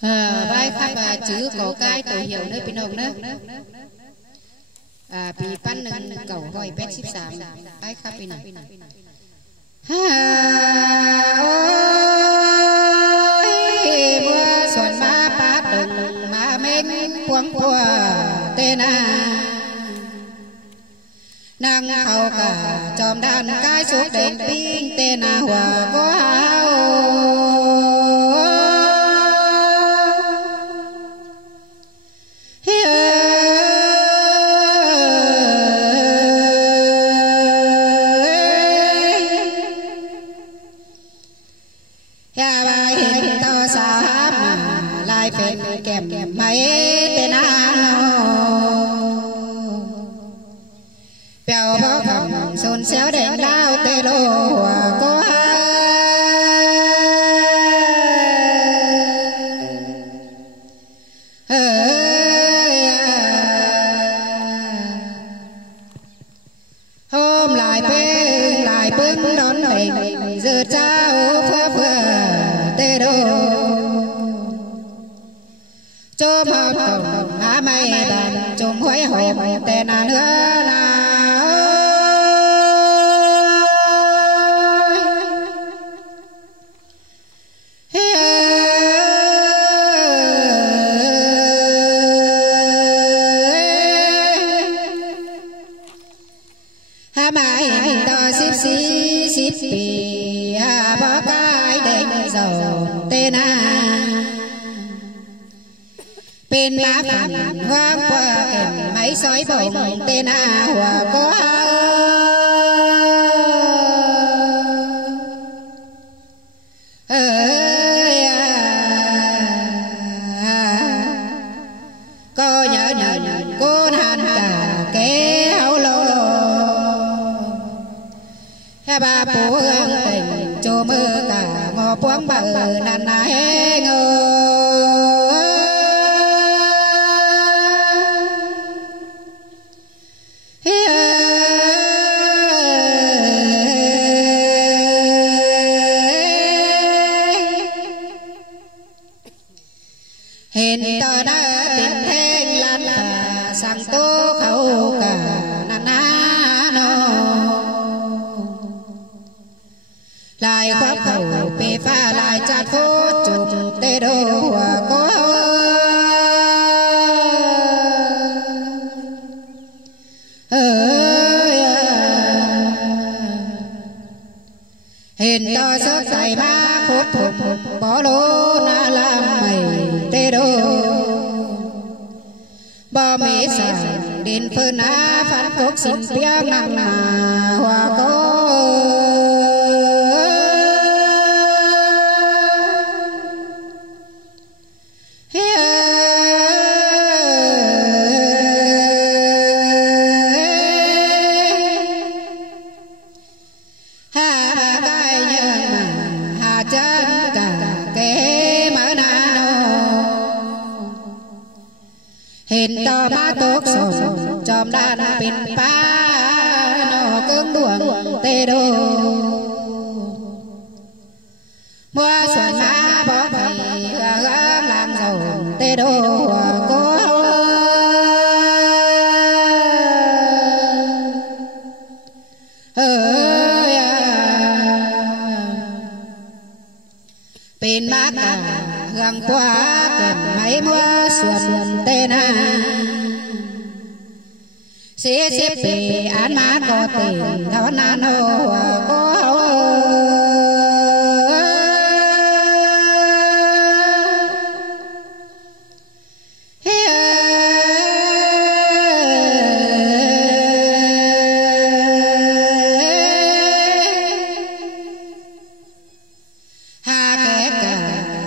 vai khắp chữ có cái tổ hiểu nơi bên ông nữa bị pan nâng cầu hỏi pet 13 vai khắp bên này mưa xuân má bát đừng má mênh quăng qua tên nàng hầu cả chòm đàn cái suốt đèn pin tên hòa có kèm mấy tên bèo bao khổng xôn xéo đèn đao tê lô có hôm lại bưng đón mình giờ trao phơ tê đô chôm hợp tổng má mây đàn chôm huế hộp tên nữa mày to xíp bì bỏ cái đèn dầu tên bên má phẳng hoang qua kèm máy sói bồng tên hòa có cô nhớ cô hàn cả kế hậu lô ba bố hương tình cho mơ cả ngò quáng bờ nàn hé ngơ hiện tờ đã tình thanh lan là sang tố khẩu cả nàn lại khoác khẩu bề pha lại chặt phố chụp tê đô có hiện to sớt tay má phút bỏ lô na làm mày tê đô bỏ mẹ sàng đến phơn á phát cốc xin biếng nằm hòa có hiện to má tốt sồn chòm đàn pin pa nó cứng đuồng tê đô mua xuân má bỏ phải gỡ làm dầu tê đô có pin má cả găng qua kèm máy mua xuân tên xếp về án má có tiền nó nano có ha kẻ cả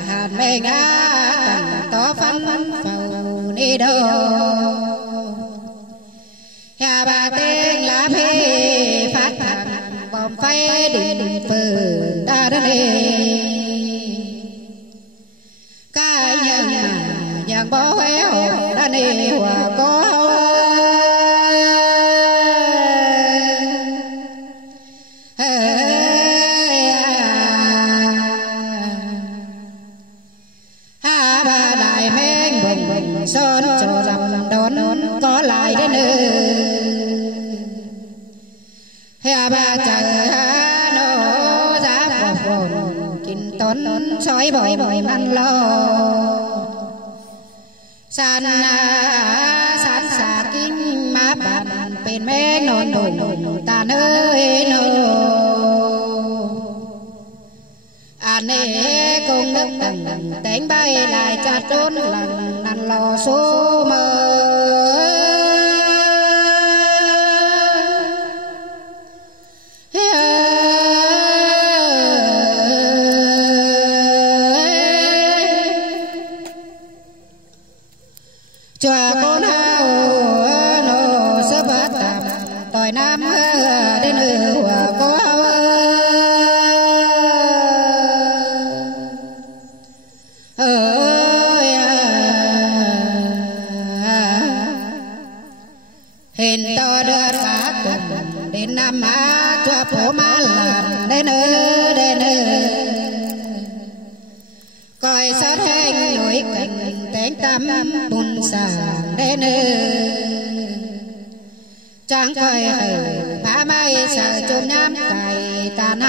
hạt mê ngã tặng to phấn phầu đi đâu bà tên là phê phát thật bom phai định phừ ta đến đây cái nhân bó héo đã nề hòa có ha bà son cho dầm đón có lại đến nơi hè ba chờ nó giá vòng kín tốn sói bòi ăn lo san san xà kinh má bạnเป็นแม่นอนหนุ่มตาเนื้อโนอันนี้คงนึกแต่งใบลายจัดโดนหลังนั่นรอสู้มือchùa con hao nô sơ bát tạm tỏi nam đến hùa có hình to đưa cả tuần đến năm á chùa phố má làn đến coi sát hành núi cảnh tén tâm bùn sàng đến chẳng coi hở phá mây sợ chôn nhám cày tàn